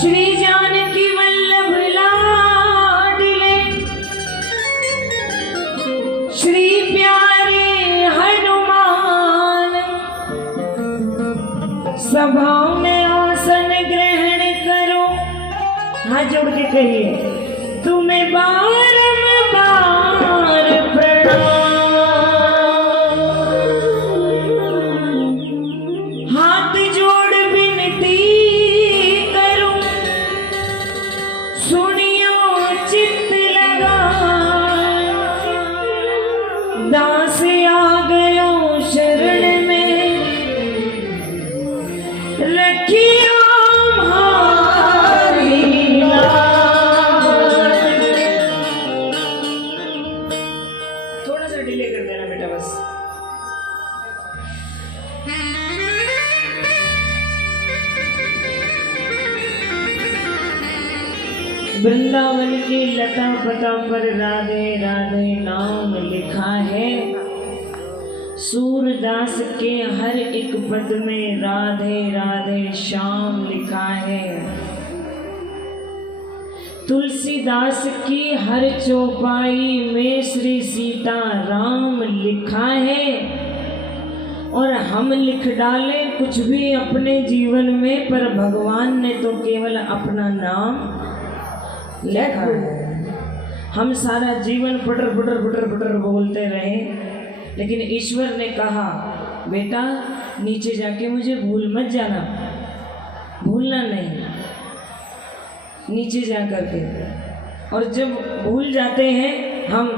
श्री जानकी वल्लभ लाडले श्री प्यारे हनुमान सभा में आसन ग्रहण करो। हाथ जोड़ के कहिए तुम्हें बारंबार प्रणाम। हाथ जोड़ विनती करो सुनियो चित्त लगा। दास आ गयो शरण में रखियो डिले कर देना बेटा बस। वृंदावन की लता पता पर राधे राधे नाम लिखा है। सूरदास के हर एक पद में राधे राधे श्याम लिखा है। तुलसीदास की हर चौपाई में श्री सीता राम लिखा है। और हम लिख डालें कुछ भी अपने जीवन में, पर भगवान ने तो केवल अपना नाम लिखा है। हम सारा जीवन पटर पटर पटर पटर बोलते रहे, लेकिन ईश्वर ने कहा बेटा नीचे जाके मुझे भूल मत जाना, भूलना नहीं, नीचे जा करके। और जब भूल जाते हैं हम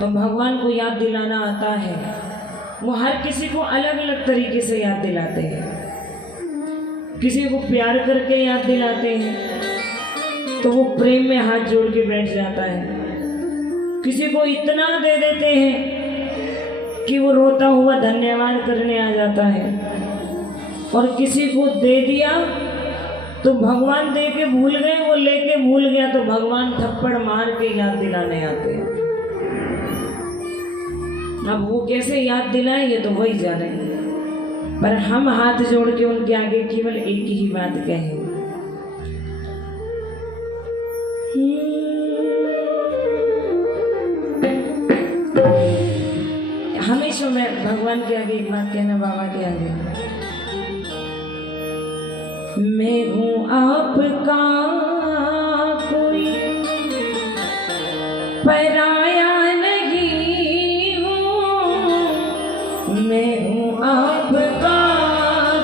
तो भगवान को याद दिलाना आता है। वो हर किसी को अलग अलग तरीके से याद दिलाते हैं। किसी को प्यार करके याद दिलाते हैं तो वो प्रेम में हाथ जोड़ के बैठ जाता है। किसी को इतना दे देते हैं कि वो रोता हुआ धन्यवाद करने आ जाता है। और किसी को दे दिया तो भगवान दे के भूल गए, वो लेके भूल गया तो भगवान थप्पड़ मार के याद दिलाने आते हैं। अब वो कैसे याद दिलाएंगे तो वही जाने, पर हम हाथ जोड़ के उनके आगे केवल एक ही बात कहें, हमेशा मैं भगवान के आगे एक बात कहना, बाबा के आगे, मैं हूँ आपका कोई पराया नहीं हूँ। मैं हूँ आपका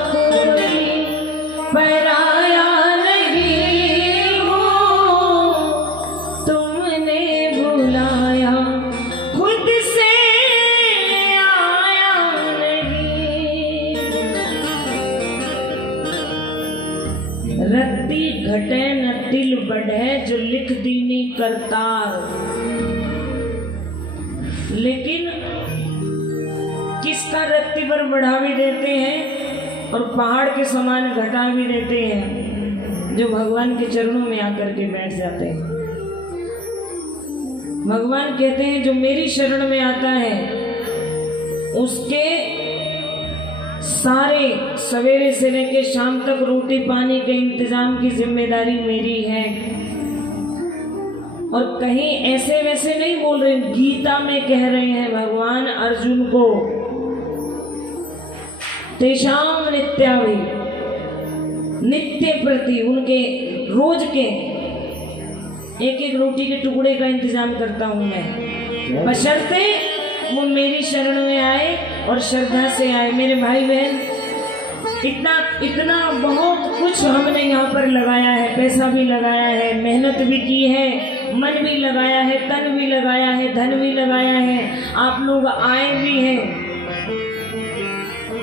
कोई पराया नहीं हूँ। तुमने बुलाया खुद से आया नहीं। रत्ती घटे न तिल बढ़े जो लिख दीनी करतार। लेकिन किसका रत्ती पर बढ़ा भी देते हैं और पहाड़ के समान घटा भी देते हैं, जो भगवान के चरणों में आकर के बैठ जाते हैं। भगवान कहते हैं जो मेरी शरण में आता है उसके सारे सवेरे से लेकर शाम तक रोटी पानी के इंतजाम की जिम्मेदारी मेरी है। और कहीं ऐसे वैसे नहीं बोल रहे, गीता में कह रहे हैं भगवान अर्जुन को, तेषाम नित्यावि, नित्य प्रति उनके रोज के एक एक रोटी के टुकड़े का इंतजाम करता हूं मैं, बशर्ते वो मेरी शरण में आए और श्रद्धा से आए। मेरे भाई बहन, इतना बहुत कुछ हमने यहाँ पर लगाया है, पैसा भी लगाया है, मेहनत भी की है, मन भी लगाया है, तन भी लगाया है, धन भी लगाया है, आप लोग आए भी हैं,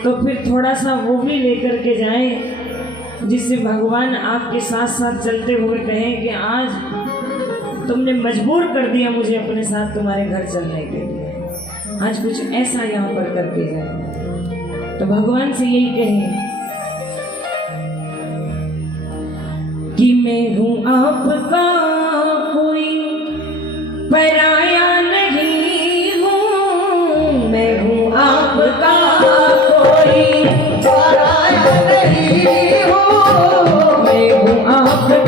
तो फिर थोड़ा सा वो भी लेकर के जाएं, जिससे भगवान आपके साथ साथ चलते हुए कहें कि आज तुमने मजबूर कर दिया मुझे अपने साथ तुम्हारे घर चलने के लिए, आज कुछ ऐसा यहाँ पर करके जाए। तो भगवान से यही कहें कि मैं हूँ आपका कोई पराया नहीं हूँ। मैं हूँ आपका कोई पराया नहीं हूँ। मैं हूँ आपका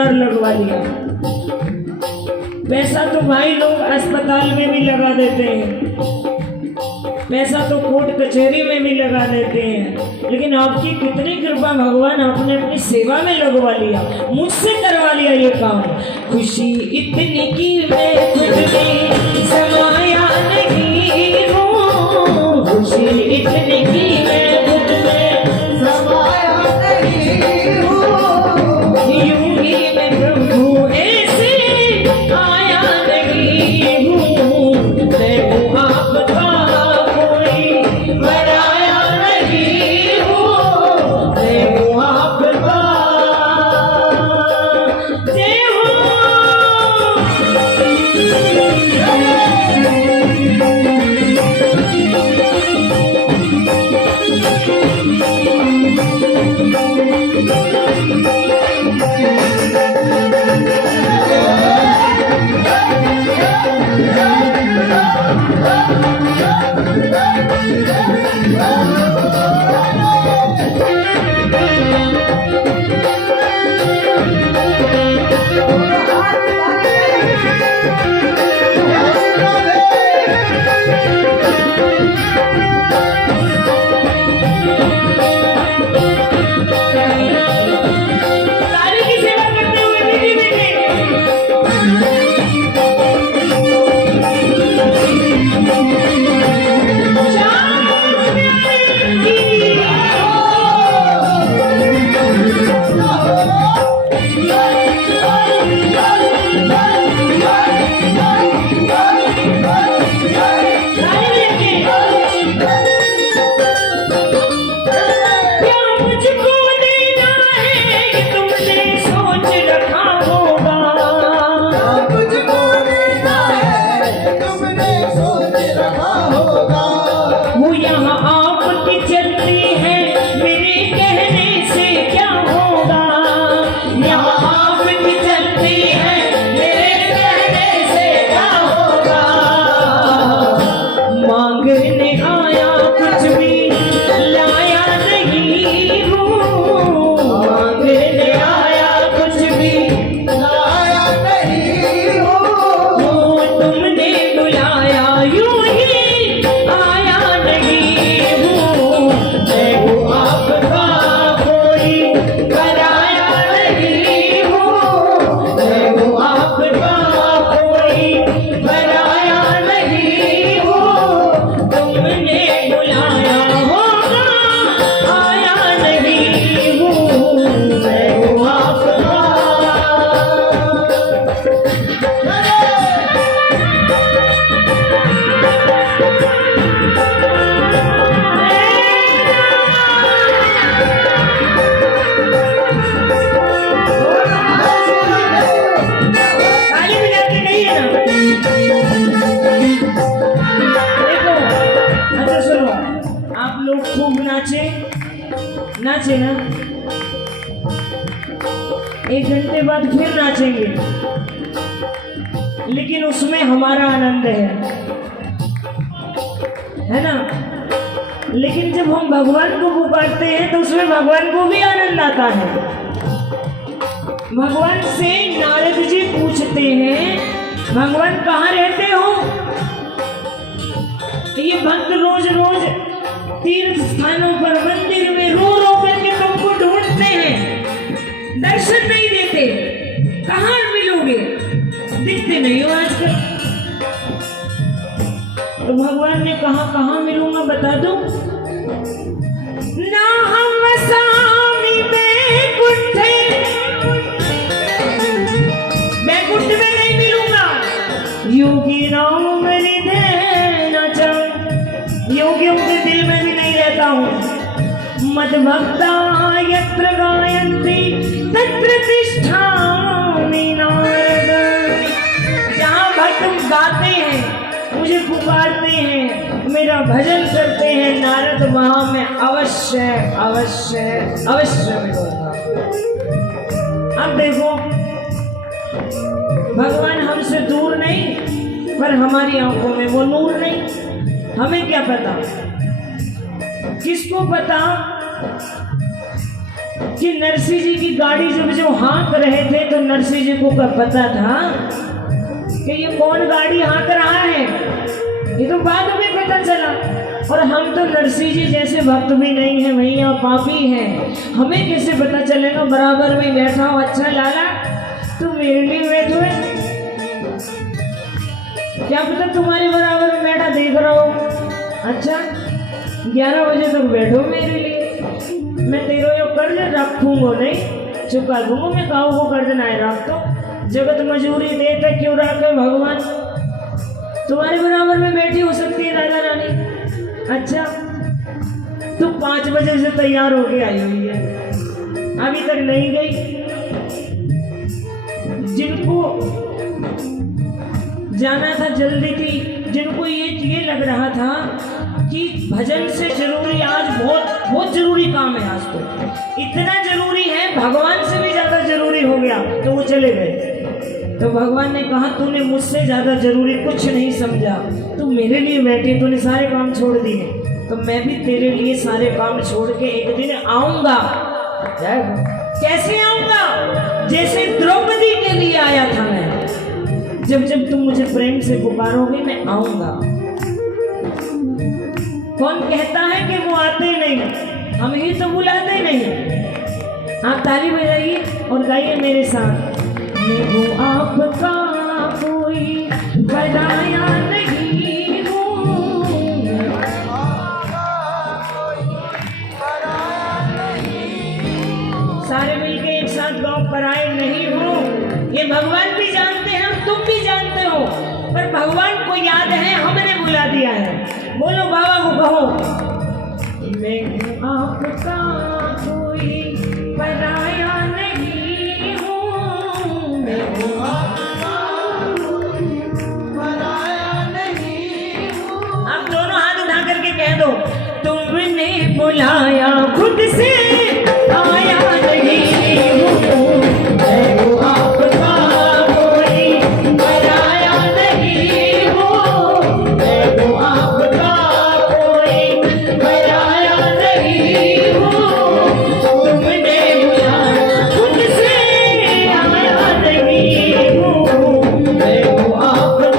बीमार लगवा लिया। पैसा तो भाई लोग अस्पताल में भी लगा देते हैं, पैसा तो कोर्ट कचहरी में भी लगा देते हैं, लेकिन आपकी कितनी कृपा भगवान, आपने अपनी सेवा में लगवा लिया, मुझसे करवा लिया ये काम। खुशी इतनी की मैं खुद में समाया नहीं हूँ, खुशी इतनी की मैं खुद में समाया नहीं हूँ, यूं ही मैं प्रभु ऐसे आया नहीं हूँ, मैं हूँ आपका बनाया नहीं हूँ, मैं हूँ आपका जय हो। नाचे ना, 1 घंटे बाद फिर नाचेंगे, लेकिन उसमें हमारा आनंद है ना। लेकिन जब हम भगवान को पुकारते हैं तो उसमें भगवान को भी आनंद आता है। भगवान से नारद जी पूछते हैं, भगवान कहाँ रहते हो? ये भक्त रोज रोज तीर्थ स्थानों पर मंदिर में रो रो करके तुमको ढूंढते हैं, दर्शन नहीं देते, कहाँ मिलोगे? दिखते नहीं हो आजकल। तो भगवान ने कहा कहाँ मिलूंगा बता दो ना। हम स्वामी बैकुंठ में नहीं मिलूंगा, योगी राम योगियों के दिल में भी नहीं रहता हूँ। मद भक्ता यत्र गायन्ति तत्र तिष्ठामि नारद। जहाँ भक्त गाते हैं, मुझे पुकारते हैं, मेरा भजन करते हैं नारद, वहाँ मैं अवश्य अवश्य अवश्य मिलूंगा। अब देखो भगवान हमसे दूर नहीं, पर हमारी आंखों में वो नूर नहीं। हमें क्या पता, किसको पता कि नरसिंह जी की गाड़ी जब जो हाँक रहे थे तो नरसिंह जी को कब पता था कि ये कौन गाड़ी हाँक रहा है? ये तो बाद में पता चला। और हम तो नरसिंह जी जैसे भक्त भी नहीं है भैया, पापी हैं, हमें कैसे पता चलेगा? बराबर में बैठा हो, अच्छा लाला तुम मेरे लिए बैठो है, क्या पता तुम्हारे बराबर में बैठा देख रहा हो, अच्छा 11 बजे तक बैठो मेरे लिए, मैं तेरे यो कर्ज रखूंगा नहीं, चुका दूंगा मैं, काऊ को कर्ज ना रख तो जगत मजूरी देते क्यों रखे भगवान? तुम्हारे बराबर में बैठी हो सकती है राजा रानी। अच्छा तू 5 बजे से तैयार होके आई हुई है, अभी तक नहीं गई। जिनको जाना था जल्दी थी, जिनको ये लग रहा था कि भजन से जरूरी आज बहुत जरूरी काम है, आज तो इतना जरूरी है भगवान से भी ज्यादा जरूरी हो गया, तो वो चले गए। तो भगवान ने कहा तूने मुझसे ज्यादा जरूरी कुछ नहीं समझा, तू मेरे लिए बैठी, तूने सारे काम छोड़ दिए, तो मैं भी तेरे लिए सारे काम छोड़ के एक दिन आऊंगा। कैसे आऊंगा? जैसे द्रौपदी के लिए आया था मैं, जब जब तुम मुझे प्रेम से पुकारोगे मैं आऊंगा। कौन कहता है कि वो आते नहीं? हम ही तो बुलाते नहीं। आप ताली बजाइए और गाइए मेरे साथ, मैं हूँ आपका कोई पराया नहीं हूँ, सारे मिलके एक साथ गाँव पराए नहीं हूँ। ये भगवान भी जानते हैं, हम तुम भी जानते हो, पर भगवान को याद है हमने बुला दिया है। बोलो बाबा को कहो, मैं हूँ आपका कोई पराया नहीं हूँ, मैं हूँ आपका कोई पराया नहीं हूँ। आप दोनों हाथ उठा करके कह दो, तुमने बुलाया खुद से आया नहीं हूँ, मैं हूँ आपका कोई पराया नहीं हूँ, मैं हूँ आपका कोई पराया नहीं हूँ। तुमने बुलाया खुद से आया नहीं हूँ, मैं हूँ आपका।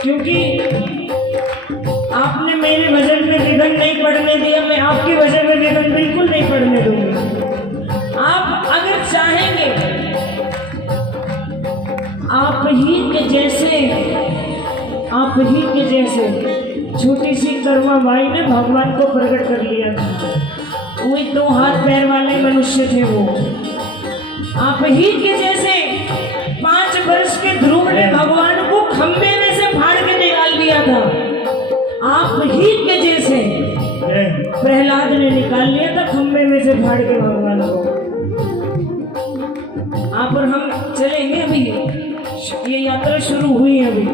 क्योंकि आपने मेरे भजन में विघ्न नहीं पड़ने दिया, मैं आपके भजन में विघ्न बिल्कुल नहीं पड़ने दूंगा। आप अगर चाहेंगे, आप ही के जैसे छोटी सी कर्मा बाई ने भगवान को प्रकट कर लिया था। वो 2 हाथ पैर वाले मनुष्य थे। वो आप ही के जैसे 5 वर्ष के ध्रुव ने भगवान को खंबे में से फाड़ के निकाल दिया था। आप ही के जैसे प्रहलाद ने निकाल लिया था खंबे में से फाड़ के भगवान को। आप और हम चलेंगे, अभी ये यात्रा शुरू हुई है। अभी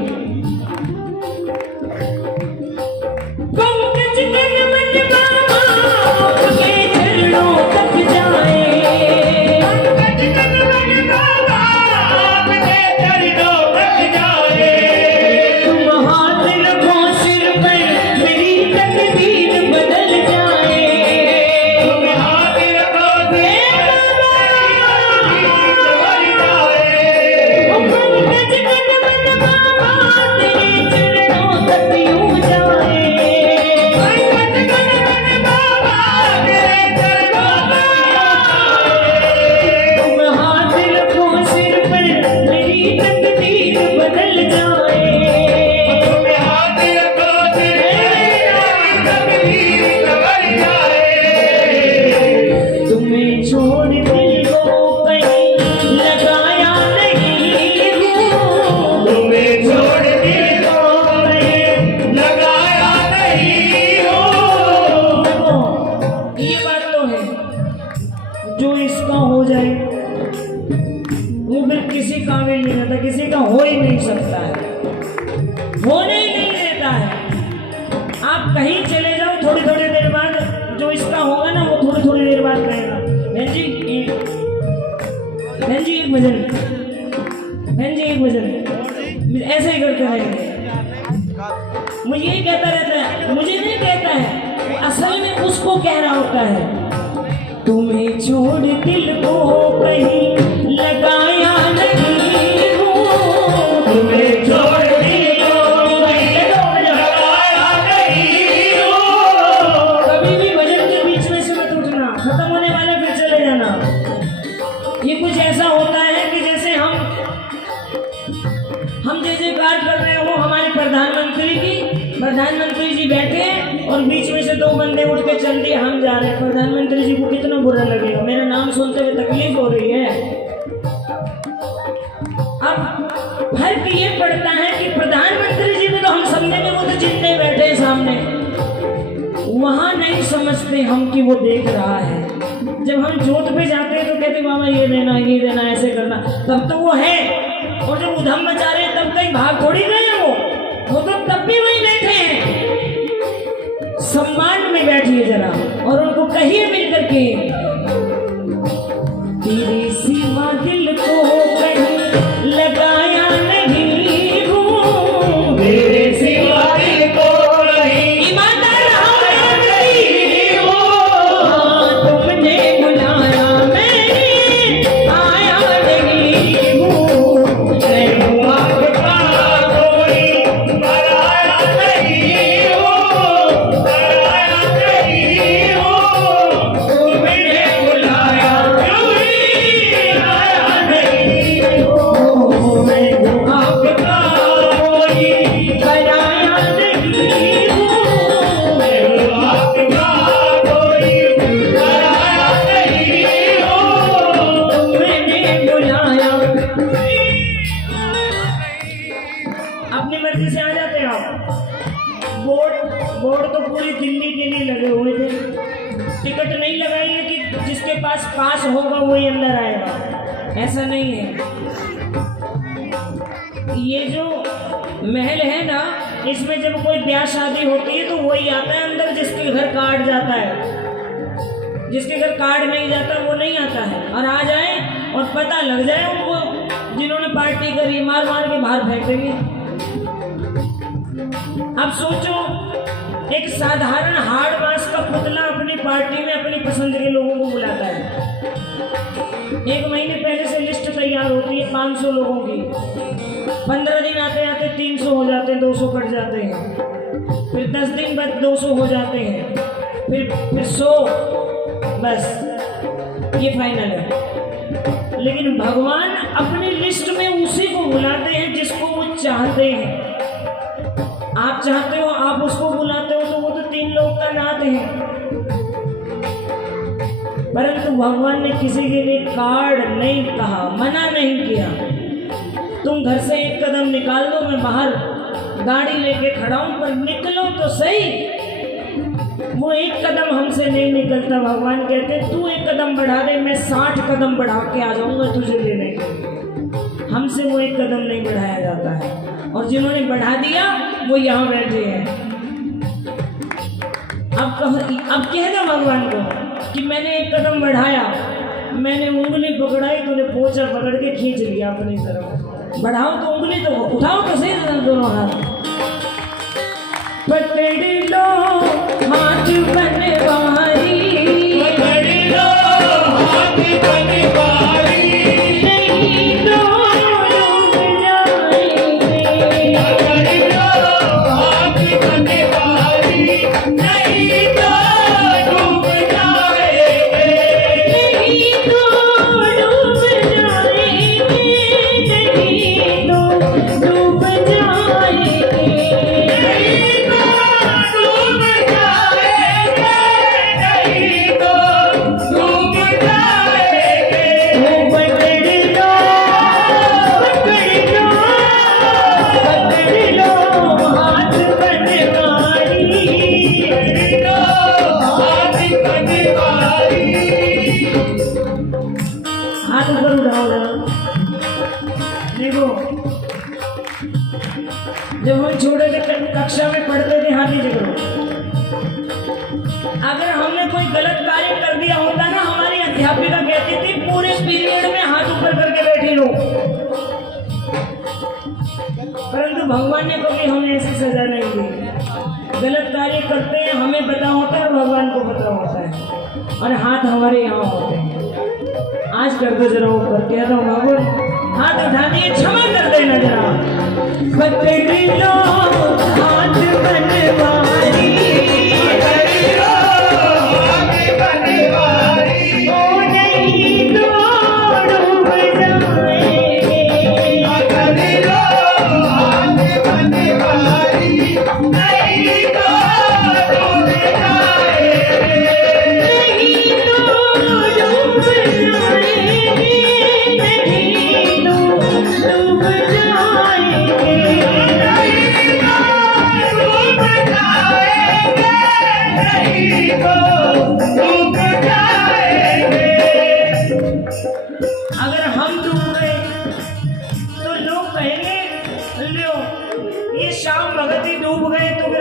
पंकज गगन बाबा आपके चरणों तक जाए, तुम हाथ रखो सिर पर मेरी तकदीर बदल जाए, तुम हाथ रखो भजन, बहन जी एक भजन ऐसे ही करते रहेंगे। मुझे ये कहता रहता है, मुझे नहीं कहता है, असल में उसको कह रहा होता है। तुम्हें छोड़ दिल को कहीं लगाया नहीं हूँ, तुम्हें छोड़ दिल को कहीं लगाया नहीं हूँ। कभी भी भजन के बीच में से मत उठना, खत्म होने वाले फिर चले जाना। ये कुछ ऐसा होता है कि जैसे हम जैसे कार्य कर रहे हो, हमारे प्रधानमंत्री जी बैठे और बीच में से दो बंदे उठ के चल दिए, हम जा रहे हैं। प्रधानमंत्री जी को कितना बुरा लगेगा, मेरा नाम सुनते हुए तकलीफ हो रही है। अब फर्क ये पड़ता है कि प्रधानमंत्री जी को तो हम समझेंगे, वो तो जितने बैठे हैं सामने, वहां नहीं समझते हम कि वो देख रहा है। जब हम जोत पे जाते हैं तो कहते बाबा ये देना ऐसे करना, तब तो वो है। और जब उधम मचा रहे हैं तब कहीं भाग थोड़ी गए हैं वो तो तब भी वहीं बैठे हैं। सम्मान में बैठिए जरा और उनको कहिए मिल करके, तेरे सिवा दिल को कहीं लगाया नहीं हूँ, तेरे सिवा दिल को कहीं ईमानदार नहीं हूँ। तुमने बुलाया मैं आया नहीं हूँ, मैं हूँ आपका कोई पराया नहीं हूँ, पराया नहीं हूँ। तुमने बुलाया अपनी मर्जी से आ जाते हैं आप। बोर्ड तो पूरी दिल्ली के लिए लगे हुए थे, टिकट नहीं लगाई है कि जिसके पास पास होगा वही अंदर आएगा, ऐसा नहीं है। ये जो महल है ना, इसमें जब कोई ब्याह शादी होती है तो वही आता है अंदर जिसके घर कार्ड जाता है, जिसके घर कार्ड नहीं जाता वो नहीं आता है। और आ जाए और पता लग जाए उनको, जिन्होंने पार्टी करी मार मार के बाहर फेंक देंगे। अब सोचो, एक साधारण हार्ड मास का पुतला अपनी पार्टी में अपनी पसंद के लोगों को बुलाता है। 1 महीने पहले से लिस्ट तैयार होती है 500 लोगों की, 15 दिन आते आते 300 हो जाते हैं, 200 कट जाते हैं, फिर 10 दिन बाद 200 हो जाते हैं, फिर 100, बस ये फाइनल है। लेकिन भगवान अपनी लिस्ट में उसी को बुलाते हैं जिसको वो चाहते हैं। आप चाहते हो, आप उसको बुलाते हो, तो वो तो 3 लोग का नाथ है। परंतु भगवान ने किसी के लिए कार्ड नहीं कहा, मना नहीं किया। तुम घर से 1 कदम निकाल दो, मैं बाहर गाड़ी लेके खड़ा हूं, पर निकलो तो सही। वो 1 कदम हमसे नहीं निकलता। भगवान कहते तू 1 कदम बढ़ा दे, मैं 60 कदम बढ़ा के आ जाऊंगा तुझे लेने के। हमसे वो 1 कदम नहीं बढ़ाया जाता है, और जिन्होंने बढ़ा दिया वो यहाँ बैठे हैं। अब कह दो भगवान को कि मैंने 1 कदम बढ़ाया, मैंने उंगली पकड़ाई, तूने पोछा पकड़ के खींच लिया अपनी तरफ। बढ़ाओ तो उंगली, तो उठाओ तो सही दोनों हाथ, पकड़ लो हाथ बनवारी, पकड़ लो हाथ बनवारी, नहीं तो डूब जाएंगे, पकड़ लो हाथ बनवारी, नहीं तो डूब जाएंगे, नहीं तो डूब जाएंगे, नहीं तो डूब जाएंगे। हाथ ऊपर उठाओ जरा। देखो, जब हम छोटे कक्षा में पढ़ते थे, हाथ नीचे करो। अगर हमने कोई गलत कार्य कर दिया होता ना, हमारी अध्यापिका कहती थी पूरे पीरियड में हाथ ऊपर करके बैठी भगवान ने कभी हमें ऐसी सजा नहीं दी। गलत कार्य करते हैं, हमें पता होता है, भगवान को पता होता है, और हाथ हमारे यहाँ होते हैं। आज कर दो जरा ऊपर, कह रहा हूँ बाबू हाथ उठा दिए, क्षमा कर देना जरा। पकड़ लो हाथ बनवारी,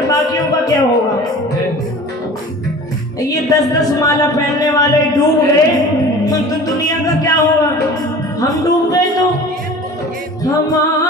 बाकियों का क्या होगा? ये 10-10 माला पहनने वाले डूब गए तो दुनिया का क्या होगा? हम डूब गए तो हमारा